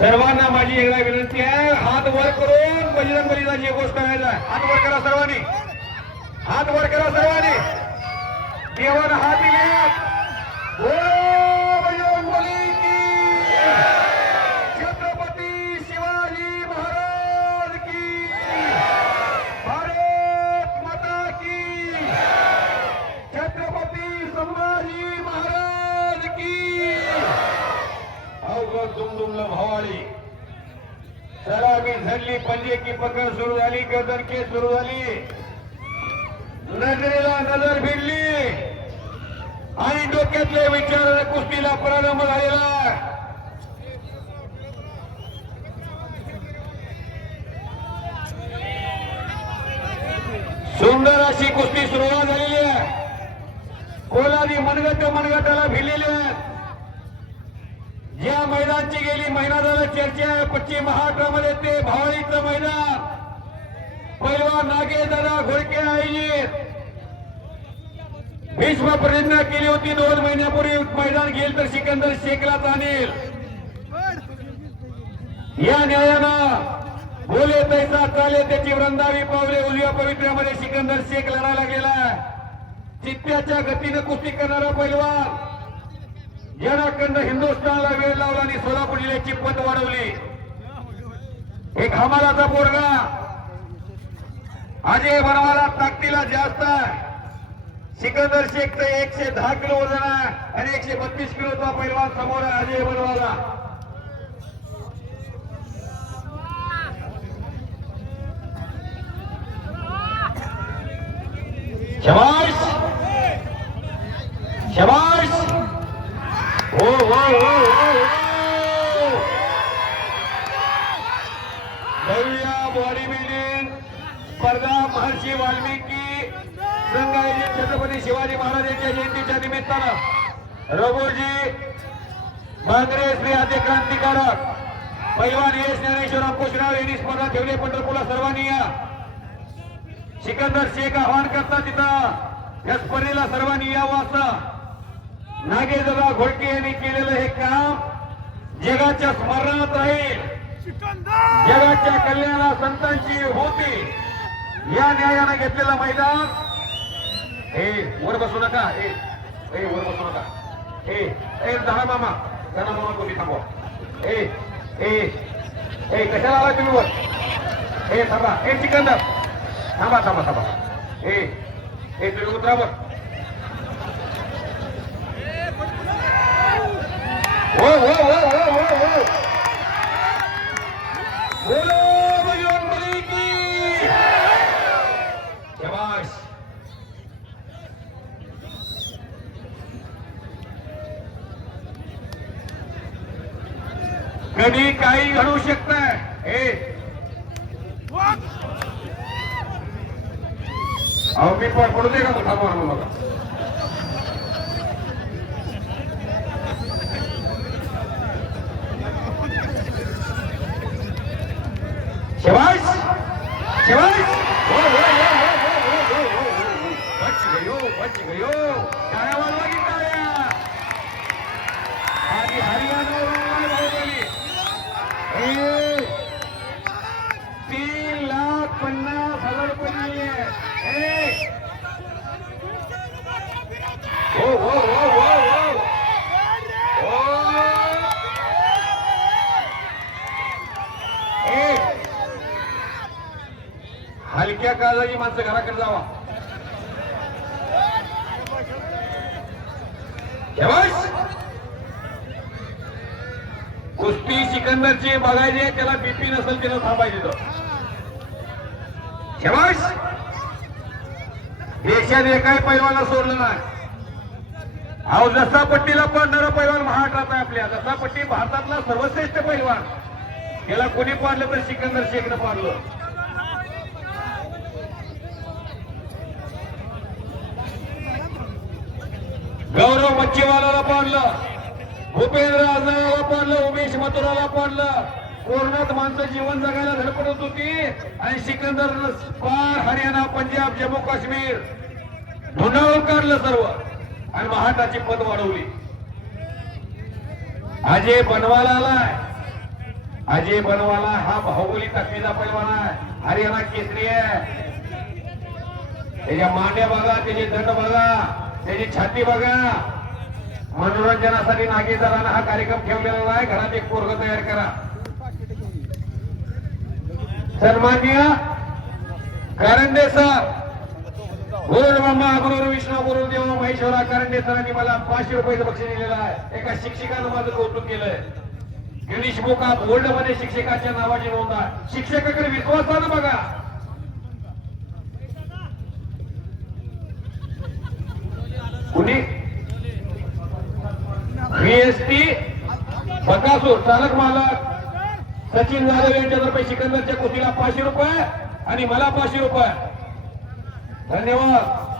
सर्वांना माझी एकदा विनंती आहे हात वर करून बजरंग बलीची गोष्ट करायचा हात वर करा सर्वांनी. हात वर करा सर्वांनी. देवानं हात दिले बोलो बजरंग बली की छत्रपती शिवाजी महाराज की भारत माता की छत्रपती संभाजी महाराज की अवघड दुमदुमलं भवाळी चला मी पंजे की पकड सुरू झाली गदर के सुरू झाली. नजरेला नजर भिडली. आणि डोक्यातल्या विचार कुस्तीला प्रारंभ झालेला. सुंदर अशी कुस्ती सुरुवात झालेली आहे. कोलारी मनगट मनगटाला भिडलेले आहेत या मैदानची गेली महिना झालं चर्चा. पश्चिम महाराष्ट्रामध्ये ते भावळीचं मैदान. पहिला नागे दादा घोडके आयोजित. भीष्म प्रतिज्ञा केली होती. दोन महिन्यापूर्वी मैदान घेईल तर सिकंदर शेखला जाणील. या न्यायानं बोले तैसा चाले त्याची वृंदावी पावले उजव्या पवित्र्यामध्ये सिकंदर शेख लढायला गेला चित्त्याच्या गतीनं कुस्ती करणारा पैलवान. जनाखंड हिंदुस्थानला वेळ लावला आणि सोलापूर जिल्ह्याची पत वाढवली. एक हमालाचा पोरगा. अजय बनवाला ताकदीला जास्त सिकंदर शेख तर एकशे दहा किलो वजन आहे आणि एकशे बत्तीस किलोचा पैलवान समोर आहे अजय बनवाला शबाश! शबाश! हो हो हो, हो, हो. बॉडी बिल्डिंग स्पर्धा महर्षी वाल्मिकी संघ छत्रपती शिवाजी महाराज यांच्या जयंतीच्या निमित्तानं. रघुजी बांद्रे श्री आद्य क्रांतिकारक. पैलवान यश ज्ञानेश्वर अंकुशराव यांनी स्पर्धा ठेवली पंढरपूरला सर्वांनी या. सिकंदर शेख आव्हान करता तिथं. या स्पर्धेला सर्वांनी यावं असं नागेदादा घोडके यांनी केलेलं हे काम जगाच्या स्मरणात राहील. जगाच्या कल्याणा संतांची होती. या न्यायाने घेतलेलं मैदान. हे वर बसू नका ए वर बसू नका. ए ए धना मामा. धना मामा कोणी थांबवा. ए ए ए कशाला आला तुम्ही वर? ए थांबा. ए सिकंदर. थांबा थांबा थांबा. ए ए तुम्ही उतरावर हो कधी काही घडू शकत अहो मी पण पडू दे का थांबवा बघा हे तीन लाख पन्नास हजार रुपये दिले आहे हो हो हो हो हो हलक्या काळजाची माणसं घराकडे जावा शाबास. कुस्ती सिकंदरची बघायची त्याला बीपी नसेल त्याला थांबायचे तो. शाबास देशात एकाही पैलवाला सोडलं नाही. अहो जसा पट्टीला पडणारा पैलवान महाराष्ट्रात आहे आपल्या. जसा पट्टी भारतातला सर्वश्रेष्ठ पैलवान. त्याला कोणी पाडलं तर सिकंदर शेखनं पाडलं. गौरव मच्छीवालाला पाडलं. भूपेंद्र आजनाला पडलं उमेश मथुराला पडलं. कोरोनात माणसं जीवन जगायला धडपडत होती आणि सिकंदर पार हरियाणा पंजाब जम्मू काश्मीर. धुंडाळून काढलं सर्व आणि महाटाची पद वाढवली. अजय बनवाला आलाय. अजय बनवाला हा बाहुबली तकमीचा पैलवान आहे. हरियाणा केसरी आहे. त्याच्या मांड्या बघा त्याचे दंड बघा त्याची छाती बघा. मनोरंजनासाठी नागेकरांना हा कार्यक्रम ठेवलेला आहे. घरात एक पोरग तयार करा. सन्मान्य करंडे सर. गुरुर ब्रह्मा गुरुर विष्णू गुरुर देव महेश्वरा करंडे सरांनी मला पाचशे रुपयाचं बक्षीस दिलेलं आहे. एका शिक्षिकानं माझं कौतुक केलंय. गिरीश बोका बोल्डमध्ये शिक्षकाच्या नावाची नोंद आहे. शिक्षकाकडे विश्वासानं बघा. कुणी? एसटी बकासूर चालक मालक सचिन जाधव यांच्यातर्फे सिकंदरच्या कुस्तीला पाचशे रुपये आणि मला पाचशे रुपये. धन्यवाद.